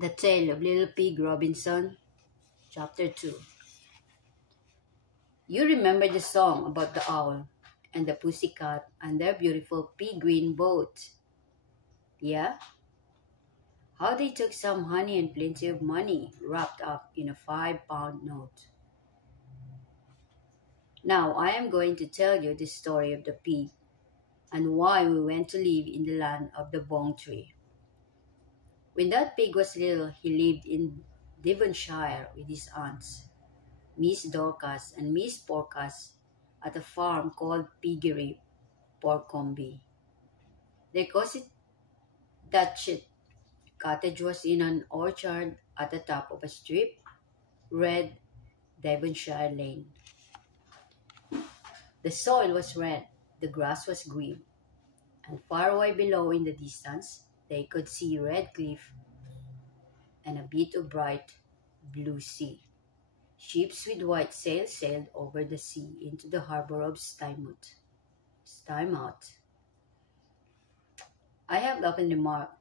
The Tale of Little Pig Robinson, Chapter 2. You remember the song about the owl and the pussycat and their beautiful pea green boat? Yeah? How they took some honey and plenty of money wrapped up in a 5-pound note. Now I am going to tell you the story of the pig and why we went to live in the land of the bong tree. When that pig was little, he lived in Devonshire with his aunts, Miss Dorcas and Miss Porcas, at a farm called Piggery Porcombe. Their cottage cottage was in an orchard at the top of a steep, red Devonshire lane. The soil was red, the grass was green, and far away below in the distance they could see red cliff and a bit of bright blue sea. Ships with white sails sailed over the sea into the harbor of Stymouth. Stymouth. I have often remarked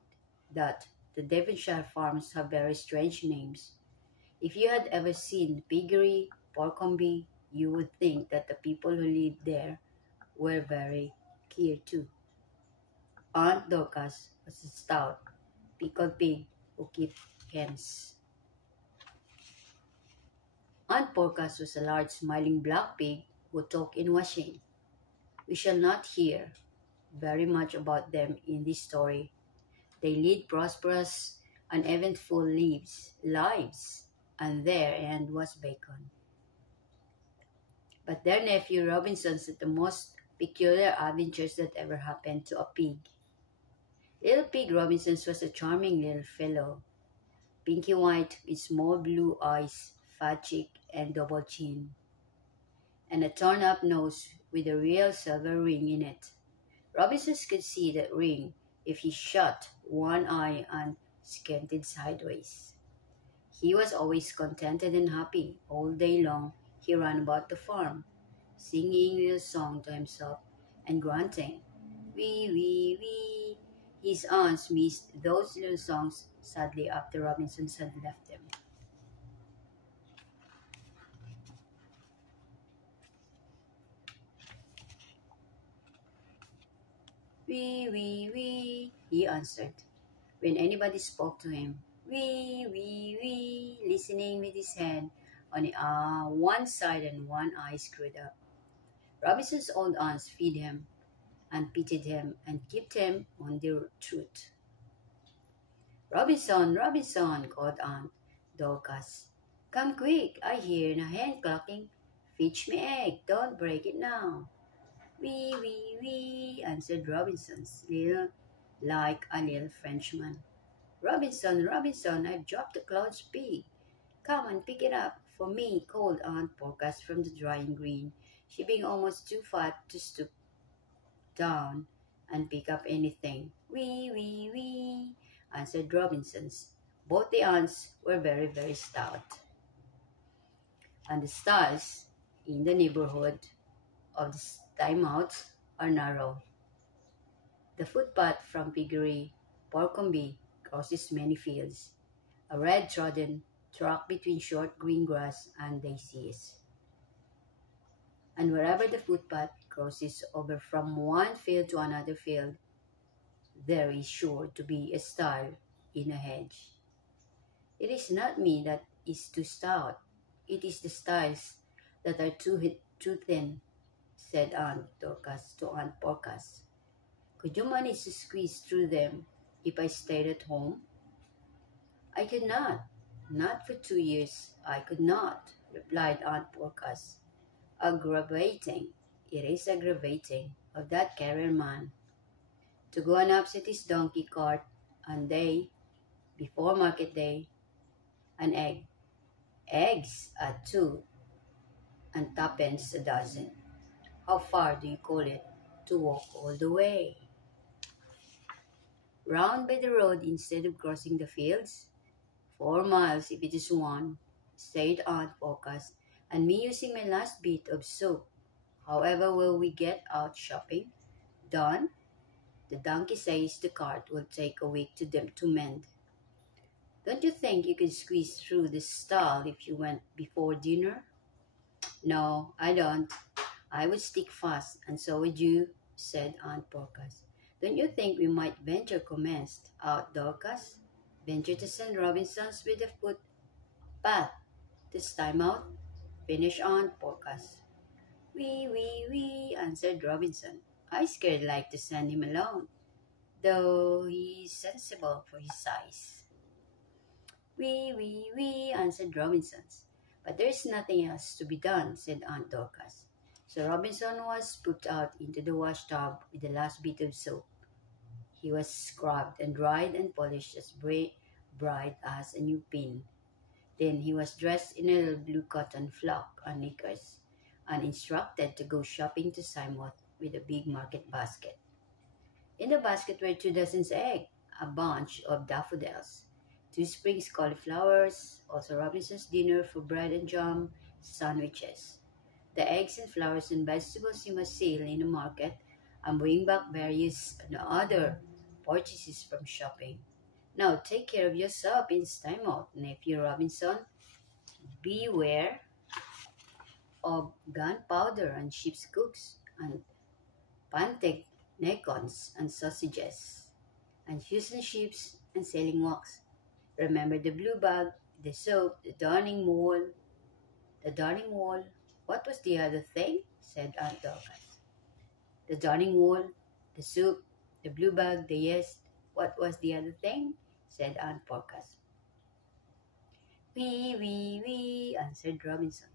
that the Devonshire farms have very strange names. If you had ever seen Piggery, Porcombe, you would think that the people who lived there were very queer too. Aunt Dorcas was a stout, pickled pig who kept hens. Aunt Porcas was a large, smiling black pig who talked in washing. We shall not hear very much about them in this story. They lead prosperous, uneventful lives, and their end was bacon. But their nephew Robinson said the most peculiar adventures that ever happened to a pig. Little Pig Robinson was a charming little fellow, pinky white with small blue eyes, fat cheek, and double chin, and a torn-up nose with a real silver ring in it. Robinson could see that ring if he shut one eye and squinted sideways. He was always contented and happy. All day long he ran about the farm, singing a little song to himself and grunting, wee, wee, wee. His aunts missed those little songs sadly after Robinson had left them. Wee, wee, wee, he answered when anybody spoke to him. Wee, wee, wee, listening with his hand on one side and one eye screwed up. Robinson's old aunts feed him and pitied him and kept him on their truth. Robinson, Robinson, called Aunt Dorcas. Come quick, I hear a hen clucking. Fetch me egg, don't break it now. Wee, wee, wee, answered Robinson's little, like a little Frenchman. Robinson, Robinson, I've dropped the cloud's pig. Come and pick it up for me, called Aunt Porcas from the drying green, she being almost too fat to stoop down and pick up anything. Wee, wee, wee, answered Robinson's. Both the aunts were very, very stout, and the stalls in the neighborhood of the Stymouth are narrow. The footpath from Piggery, Porcombe, crosses many fields, a red trodden track between short green grass and daisies. And wherever the footpath crosses over from one field to another field, there is sure to be a stile in a hedge. It is not me that is too stout, it is the stiles that are too thin, said Aunt Dorcas to Aunt Porcas. Could you manage to squeeze through them if I stayed at home? I could not. Not for 2 years, I could not, replied Aunt Porcas. Aggravating, it is aggravating, of that carrier man to go and upset his donkey cart on day before market day, an egg, eggs at 2 and 2 pence a dozen. How far do you call it to walk all the way? Round by the road instead of crossing the fields? 4 miles if it is one, said Aunt Focus, and me using my last bit of soap. However will we get out shopping? Done? The donkey says the cart will take a week to them to mend. Don't you think you could squeeze through the stall if you went before dinner? No, I don't. I would stick fast, and so would you, said Aunt Dorcas. Don't you think we might venture, commenced out Dorcas? Venture to send Robinsons with a footpath this time out, finished Aunt Dorcas. We, answered Robinson. I scared like to send him alone, though he's sensible for his size. We, answered Robinson. But there's nothing else to be done, said Aunt Dorcas. So Robinson was put out into the washtub with the last bit of soap. He was scrubbed and dried and polished as bright as a new pin. Then he was dressed in a little blue cotton frock and knickers, and instructed to go shopping to Symouth with a big market basket. In the basket were 2 dozen eggs, a bunch of daffodils, 2 sprigs cauliflowers, also Robinson's dinner for bread and jam, sandwiches. The eggs and flowers and vegetables he must sell in the market and bring back various other purchases from shopping. Now take care of yourself in Stymouth, nephew Robinson. Beware of gunpowder and ship's cooks and pancake necons and sausages and Houston ships and sailing wax. Remember the blue bag, the soap, the darning wall. The darning wall. What was the other thing? Said Aunt Dorcas. The darning wall, the soup, the blue bag, the yes. What was the other thing? Said Aunt Dorcas. We, answered Robinson.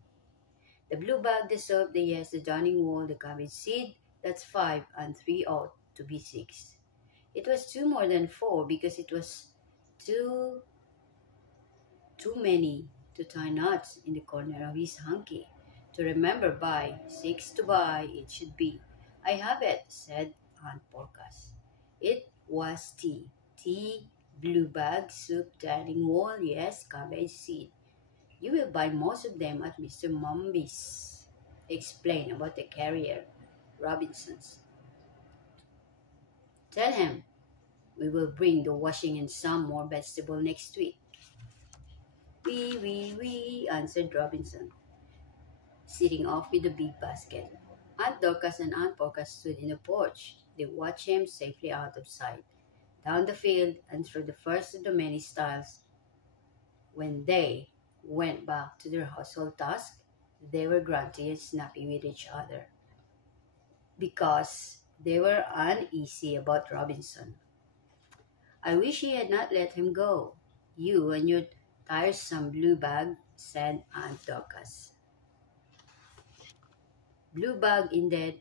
The blue bag, the soap, the yes, the darning wall, the cabbage seed. That's 5, and 3 ought to be 6. It was 2 more than 4 because it was too many to tie knots in the corner of his hanky. To remember by, 6 to buy, it should be. I have it, said Aunt Dorcas. It was tea. Tea, blue bag, soup, darning wall, yes, cabbage seed. You will buy most of them at Mr. Mumby's. Explain about the carrier, Robinson's. Tell him we will bring the washing and some more vegetable next week. We, answered Robinson, sitting off with the big basket. Aunt Dorcas and Aunt Porcas stood in the porch. They watched him safely out of sight, down the field and through the first of the many stiles. When they went back to their household task, they were grunty and snappy with each other, because they were uneasy about Robinson. I wish he had not let him go. You and your tiresome blue bag, said Aunt Dorcas. Blue bag indeed,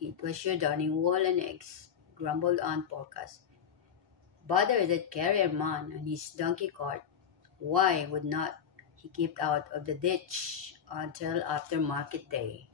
it was your darning wall and eggs, grumbled Aunt Dorcas. Bother that carrier man and his donkey cart. Why would not he keep out of the ditch until after market day?